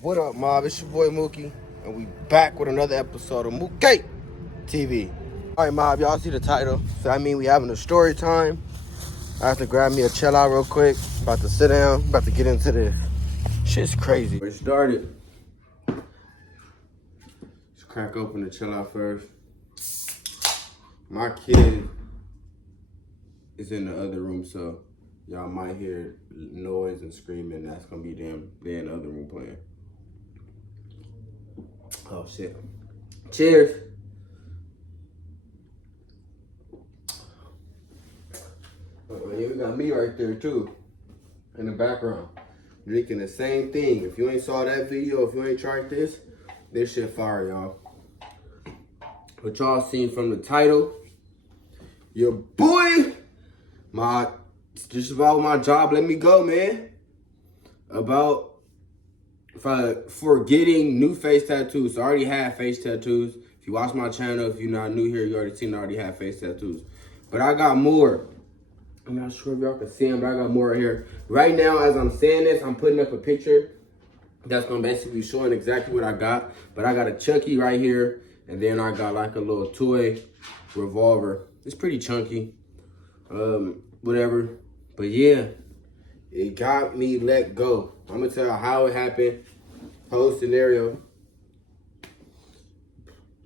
What up, mob? It's your boy Mookie, and we back with another episode of Mookie TV. All right, mob, y'all see the title. So I mean, we having a story time. I have to grab me a chill out real quick. About to sit down. About to get into this. Shit's crazy. We started. Let's crack open the chill out first. My kid is in the other room, so y'all might hear noise and screaming. That's gonna be them. They're in the other room playing. Oh shit. Cheers. Yeah, we got me right there too. In the background. Drinking the same thing. If you ain't saw that video, if you ain't tried this shit fire, y'all. What y'all seen from the title. Your boy, just about my job let me go, man. About for getting new face tattoos. So I already had face tattoos. If you watch my channel, if you're not new here, you already seen I already have face tattoos. But I got more. I'm not sure if y'all can see them, but I got more right here. Right now, as I'm saying this, I'm putting up a picture that's gonna basically be showing exactly what I got. But I got a Chucky right here, and then I got like a little toy revolver. It's pretty chunky, whatever. But yeah, it got me let go. I'm gonna tell you how it happened, whole scenario.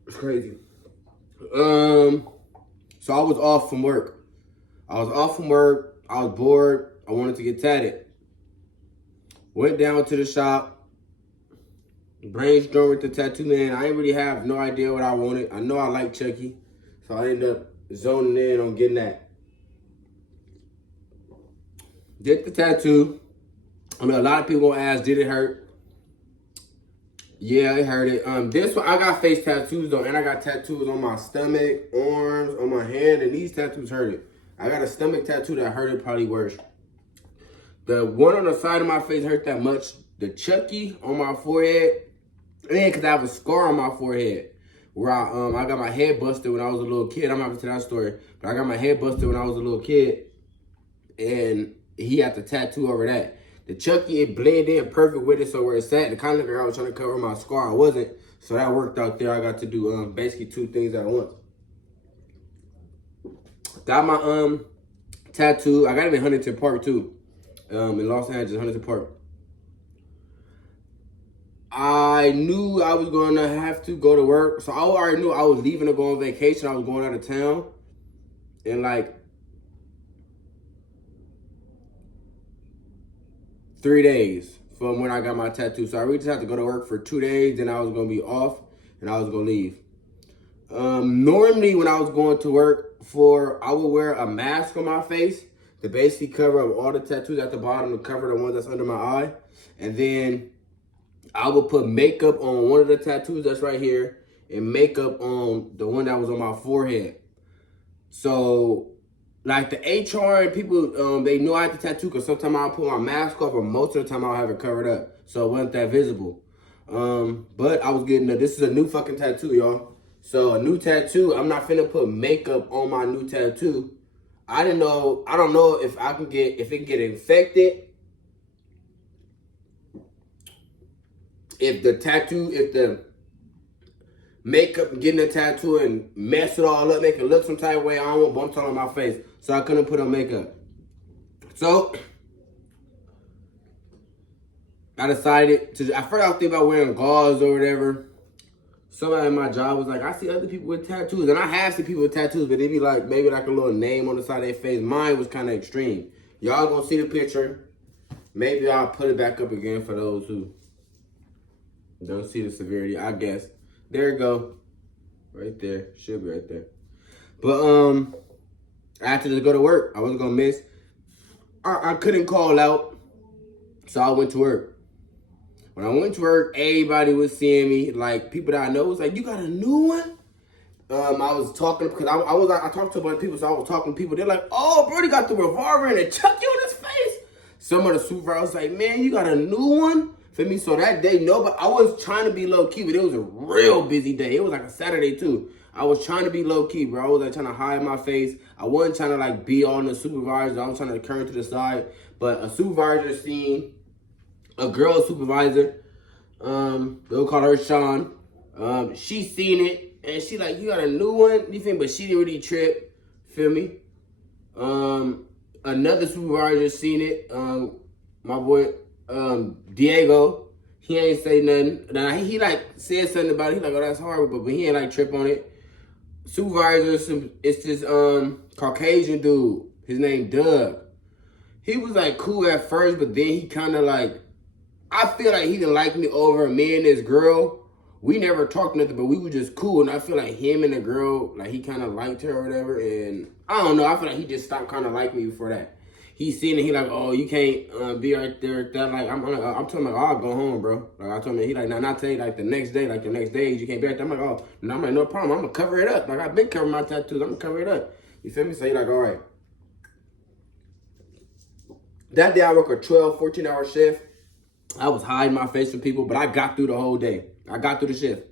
It's crazy. So I was off from work. I was bored. I wanted to get tatted. Went down to the shop. Brainstormed with the tattoo man. I didn't really have no idea what I wanted. I know I like Chucky. So I ended up zoning in on getting that. Did the tattoo. I mean, a lot of people gonna ask, did it hurt? Yeah, it hurt. This one, I got face tattoos though, and I got tattoos on my stomach, arms, on my hand, and these tattoos hurt it. I got a stomach tattoo that hurt it probably worse. The one on the side of my face hurt that much. The Chucky on my forehead, and because I have a scar on my forehead where I got my head busted when I was a little kid. I'm not gonna tell that story, but I got my head busted when I was a little kid, and he had the tattoo over that. The Chucky, it blended in perfect with it, so where it sat, the kind of like I was trying to cover my scar, I wasn't. So that worked out there. I got to do basically two things at once. Got my tattoo. I got it in Huntington Park too, in Los Angeles, Huntington Park. I knew I was going to have to go to work, so I already knew I was leaving to go on vacation. I was going out of town, and like 3 days from when I got my tattoo. So I really just had to go to work for 2 days, then I was gonna be off and I was gonna leave. Normally when I was going to work I would wear a mask on my face to basically cover up all the tattoos at the bottom, to cover the ones that's under my eye. And then I would put makeup on one of the tattoos that's right here and makeup on the one that was on my forehead. So like the HR and people, they know I had the tattoo because sometimes I'll put my mask off, or most of the time I'll have it covered up, so it wasn't that visible. But I was getting this is a new fucking tattoo, y'all. So a new tattoo, I'm not finna put makeup on my new tattoo. I don't know if it can get infected. If the makeup getting a tattoo and mess it all up, make it look some type of way, I don't want bumps on my face. So I couldn't put on makeup. So I decided to, at first I was thinking about wearing gauze or whatever. Somebody in my job was like, I see other people with tattoos. And I have seen people with tattoos, but they be like, maybe like a little name on the side of their face. Mine was kind of extreme. Y'all gonna see the picture. Maybe I'll put it back up again for those who don't see the severity, I guess. There you go. Right there. Should be right there. But I had to just go to work. I wasn't gonna miss. I couldn't call out. So I went to work. When I went to work, everybody was seeing me. Like people that I know was like, you got a new one? I was talking because I talked to a bunch of people, so I was talking to people. They're like, oh, Brody got the revolver and a Chucky on his face. Some of the supervisors was like, man, you got a new one? For me, so that day, but I was trying to be low key, but it was a real busy day. It was like a Saturday too. I was trying to be low key, bro. I was like trying to hide my face. I wasn't trying to like be on the supervisor. I was trying to turn to the side. But a supervisor seen a girl supervisor They'll call her Sean. She seen it and she like, you got a new one? You think? But she didn't really trip. Feel me? Another supervisor seen it. My boy, Diego. He ain't say nothing. Now he like said something about it. He like, oh, that's horrible, but he ain't like trip on it. Supervisor, it's this Caucasian dude. His name Doug. He was like cool at first, but then he kind of like, I feel like he didn't like me over me and this girl. We never talked nothing, but we were just cool. And I feel like him and the girl, like he kind of liked her or whatever. And I don't know. I feel like he just stopped kind of liking me before that. He seen it. He like, oh, you can't be right there at that. Like, I'm telling him, like, I'll go home, bro. Like, I told him, he like, nah, not today. Like, the next day, you can't be right there. I'm like, oh, no, I'm like, no problem. I'm going to cover it up. Like, I've been covering my tattoos. I'm going to cover it up. You feel me? So he like, all right. That day, I worked a 12, 14-hour shift. I was hiding my face from people, but I got through the whole day. I got through the shift.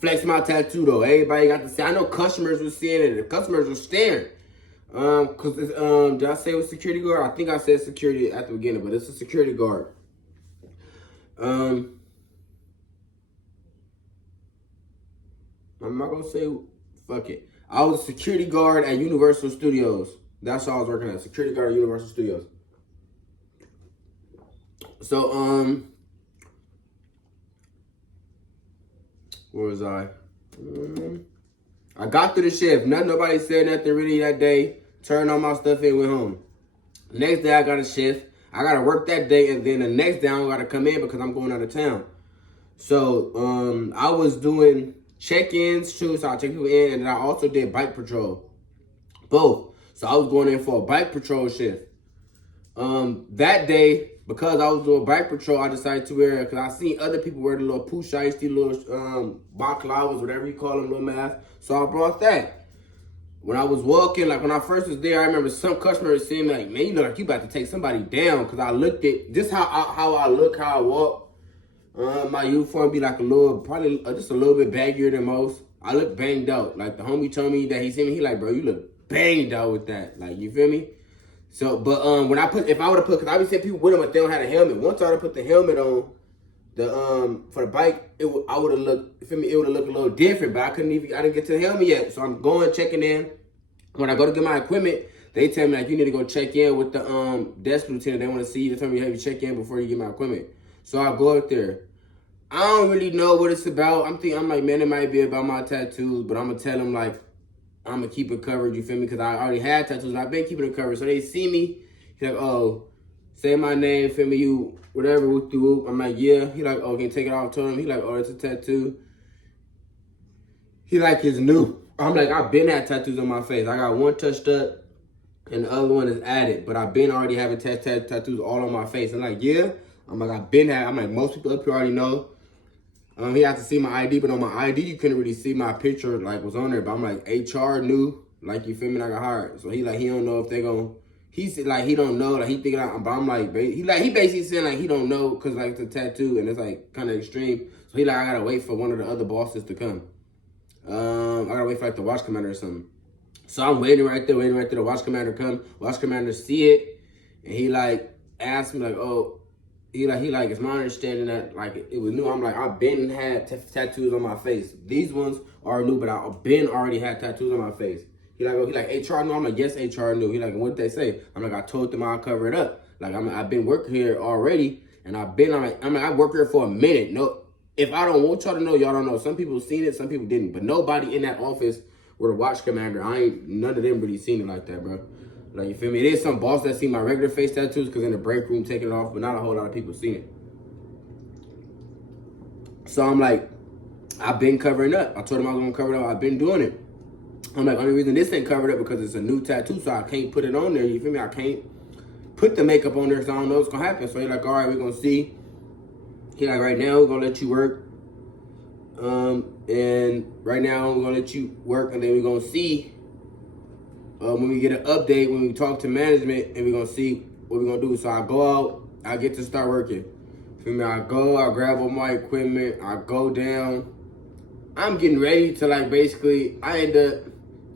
Flex my tattoo though. Everybody got to see. I know customers were seeing it. The customers were staring. Cause did I say it was security guard? I think I said security at the beginning, but it's a security guard. I'm not gonna say fuck it. I was a security guard at Universal Studios. That's all I was working at. Security guard at Universal Studios. So where was I? I got through the shift. Nobody said nothing really that day. Turned all my stuff in, went home. Next day I got a shift. I gotta work that day, and then the next day I gotta come in because I'm going out of town. So I was doing check-ins too, so I check people in, and then I also did bike patrol. Both. So I was going in for a bike patrol shift. That day, because I was doing bike patrol, I decided to wear, because I seen other people wear the little poo shiesty, little baklavas, whatever you call them, little masks. So I brought that. When I was walking, like when I first was there, I remember some customers saying like, man, you look like you about to take somebody down. Because I looked at, just how I look, how I walk. My uniform be like a little, probably just a little bit baggier than most. I look banged out. Like the homie told me that he seen me, he like, bro, you look banged out with that. Like, you feel me? So, but when if I would have put, because I be seeing people with them, but they don't have a helmet. Once I would have put the helmet on, for the bike, I would have looked, you feel me? It would have looked a little different, but I didn't get to the helmet yet. So I'm going, checking in. When I go to get my equipment, they tell me like, you need to go check in with the desk lieutenant. They want to see you. They tell me you have to check in before you get my equipment. So I go up there. I don't really know what it's about. I'm like, man, it might be about my tattoos, but I'm gonna tell them like, I'm gonna keep it covered, you feel me? Because I already had tattoos and I've been keeping it covered. So they see me, he's like, oh, say my name, feel me, you, whatever, whoop de whoop. I'm like, yeah. He like, oh, can you take it off to him? He like, oh, it's a tattoo. He like, it's new. I'm like, I've been had tattoos on my face. I got one touched up and the other one is added, but I've been already having tattoos all on my face. I'm like, yeah. I'm like, I'm like, most people up here already know. He had to see my ID, but on my ID, you couldn't really see my picture, like, was on there. But I'm like, HR knew, like, you feel me, like I hired. So he like, he don't know if they gon', he's like, he don't know, like, he thinking, but I'm like, he basically saying, like, he don't know, because, like, it's a tattoo, and it's, like, kind of extreme. So he like, I gotta wait for one of the other bosses to come. I gotta wait for, like, the watch commander or something. So I'm waiting right there, the watch commander come. Watch commander see it, and he, like, asked me, like, oh, he like, it's my understanding that, like, it was new. I'm like, I've been had tattoos on my face. These ones are new, but I've been already had tattoos on my face. He like, HR knew? I'm like, yes, HR knew. He like, what'd they say? I'm like, I told them I'll cover it up. Like, I've been working here already, and I worked here for a minute. No, if I don't want y'all to know, y'all don't know. Some people seen it, some people didn't. But nobody in that office with a watch commander, none of them really seen it like that, bro. Like, you feel me? It is some boss that seen my regular face tattoos because in the break room taking it off, but not a whole lot of people seen it. So I'm like, I've been covering up. I told him I was going to cover it up. I've been doing it. I'm like, only reason this ain't covered up because it's a new tattoo, so I can't put it on there. You feel me? I can't put the makeup on there because I don't know what's going to happen. So he's like, all right, we're going to see. He like, right now, we're going to let you work. And right now, we're going to let you work, and then we're going to see. When we get an update, when we talk to management, and we're going to see what we're going to do. So I go out, I get to start working. Feel me? I grab all my equipment, I go down. I'm getting ready to, like, basically, I end up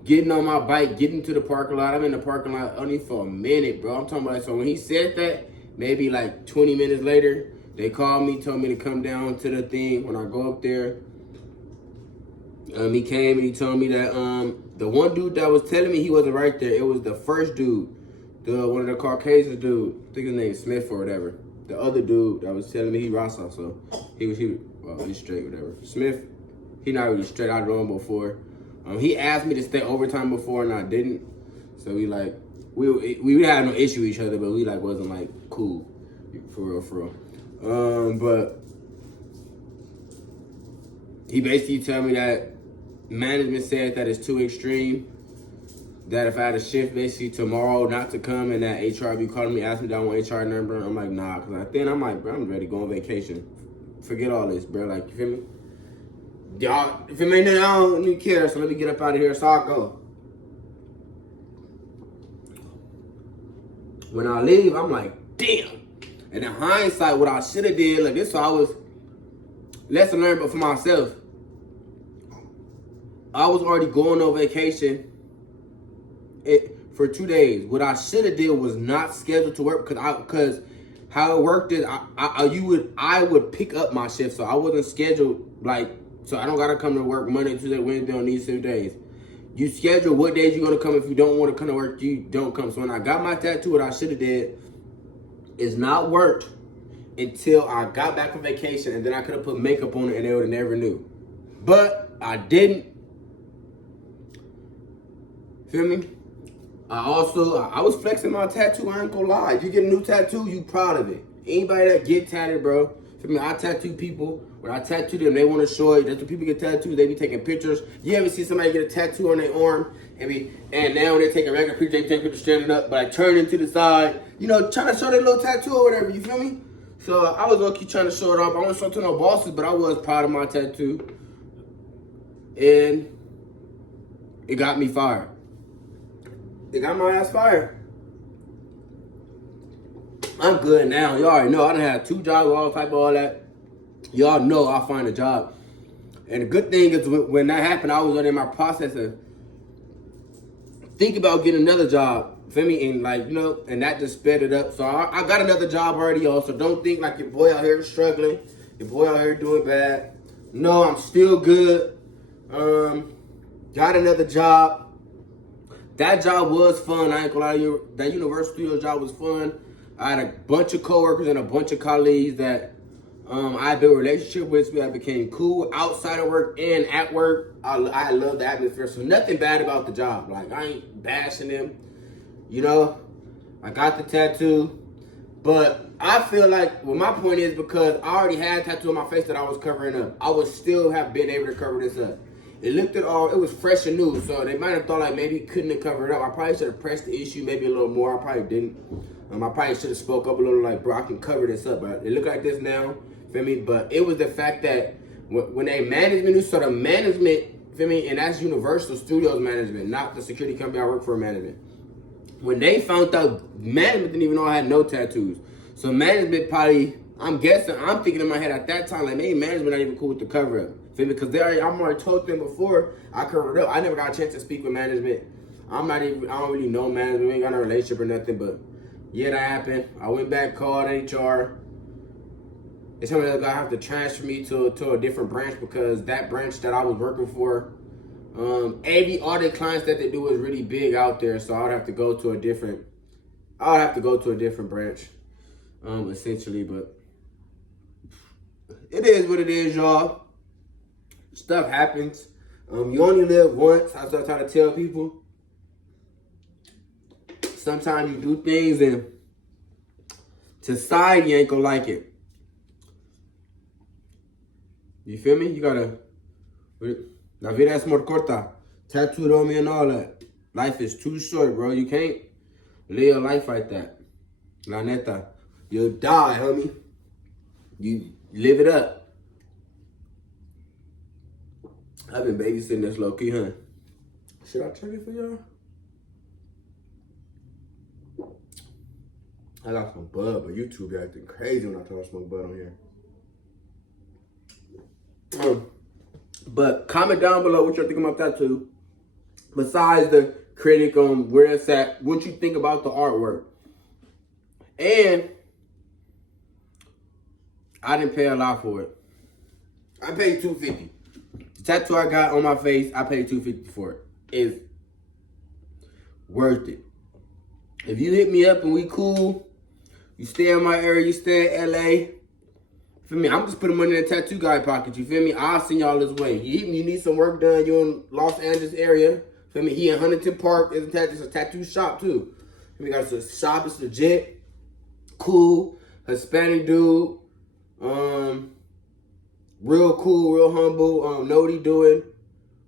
getting on my bike, getting to the parking lot. I'm in the parking lot only for a minute, bro. I'm talking about, so when he said that, maybe like 20 minutes later, they called me, told me to come down to the thing. When I go up there, he came and he told me that the one dude that was telling me he wasn't right there, it was the first dude, one of the Caucasian dude, I think his name is Smith or whatever. The other dude that was telling me he Rasa, so he's straight, whatever. Smith, he not really straight. I know him before. He asked me to stay overtime before and I didn't. So we had no issue with each other, but we like wasn't like cool, for real. But he basically told me that management said that it's too extreme. That if I had a shift basically tomorrow not to come, and that HR be calling me, asking me if I want HR number, I'm like, nah, because then I'm like, bro, I'm ready to go on vacation. Forget all this, bro. Like, you feel me? Y'all, if it ain't nothing, I don't even care, so let me get up out of here so I go. When I leave, I'm like, damn. And in hindsight, what I should have did, like this, so I was lesson learned, but for myself, I was already going on vacation for 2 days. What I should have did was not schedule to work because how it worked is I would pick up my shift, so I wasn't scheduled so I don't gotta come to work Monday, Tuesday, Wednesday on these 6 days. You schedule what days you're gonna come. If you don't want to come to work, you don't come. So when I got my tattoo, what I should have did is not worked until I got back from vacation, and then I could have put makeup on it and they would have never knew. But I didn't. Feel me? I was flexing my tattoo. I ain't gonna lie. If you get a new tattoo, you proud of it. Anybody that get tatted, bro. Feel me? I tattoo people. When I tattoo them, they want to show it. That's when people get tattoos. They be taking pictures. You ever see somebody get a tattoo on their arm and now when they take a regular picture, they take picture standing up, but I turn it to the side, trying to show their little tattoo or whatever. You feel me? So I was low-key trying to show it off. I wasn't showing to no bosses, but I was proud of my tattoo, and it got me fired. It got my ass fired. I'm good now. Y'all already know I done had 2 jobs, all that. Y'all know I'll find a job. And the good thing is when that happened, I was already in my process of think about getting another job. Feel me? And and that just sped it up. So I got another job already, y'all. So don't think like your boy out here struggling. Your boy out here doing bad. No, I'm still good. Got another job. That job was fun. I ain't gonna lie to you. That Universal Studios job was fun. I had a bunch of coworkers and a bunch of colleagues that I built a relationship with. I became cool outside of work and at work. I love the atmosphere. So nothing bad about the job. Like, I ain't bashing them. I got the tattoo. But I feel like, my point is, because I already had a tattoo on my face that I was covering up, I would still have been able to cover this up. It was fresh and new, so they might have thought like maybe couldn't have covered it up. I probably should have pressed the issue maybe a little more. I probably didn't. I probably should have spoke up a little like, bro, I can cover this up. But it look like this now, feel me? But it was the fact that when they management knew, so the management, feel me? And that's Universal Studios management, not the security company I work for management. When they found out, management didn't even know I had no tattoos. So management probably, I'm thinking in my head at that time, like, maybe management not even cool with the cover up. Feel me? Because I'm already told them before I covered up. I never got a chance to speak with management. I don't really know management. We ain't got no relationship or nothing, but yeah, that happened. I went back, called HR. They told me that I have to transfer me to a different branch because that branch that I was working for, all the clients that they do is really big out there, so I would have to go to a different branch, essentially. But it is what it is, y'all. Stuff happens. You only live once. I start trying to tell people. Sometimes you do things and society ain't gonna like it. You feel me? You gotta. La vida es muy corta. Tattooed on me and all that. Life is too short, bro. You can't live a life like that. La neta. You'll die, homie. You live it up. I've been babysitting this low key, huh? Should I check it for y'all? I got some bud, but YouTube be acting crazy when I try to smoke bud on here. But comment down below what you're thinking about that too. Besides the critic on where it's at, what you think about the artwork. And I didn't pay a lot for it. I paid $250. The tattoo I got on my face, I paid $250 for it. It's worth it. If you hit me up and we cool, you stay in my area, you stay in LA, feel me? I'm just putting money in the tattoo guy pocket, you feel me? I'll send y'all this way. You hit me, you need some work done, you in Los Angeles area, feel me? He in Huntington Park, it's a tattoo shop too. We got a shop, it's legit, cool, Hispanic dude, real cool, real humble, know what he doing.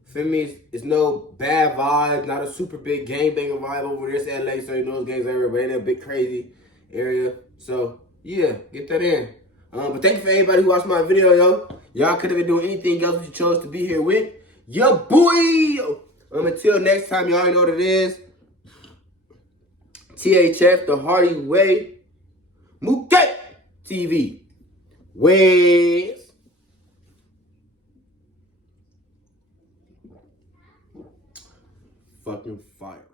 Feel me? It's no bad vibes, not a super big gangbanger vibe over there. It's LA, so you know those gangs everywhere, but ain't a big crazy area. So yeah, get that in. But thank you for everybody who watched my video, yo. Y'all could have been doing anything else, but you chose to be here with your boy. Until next time, y'all know what it is. THF, the Hardy Way. Muke TV. Ways. Fucking fire.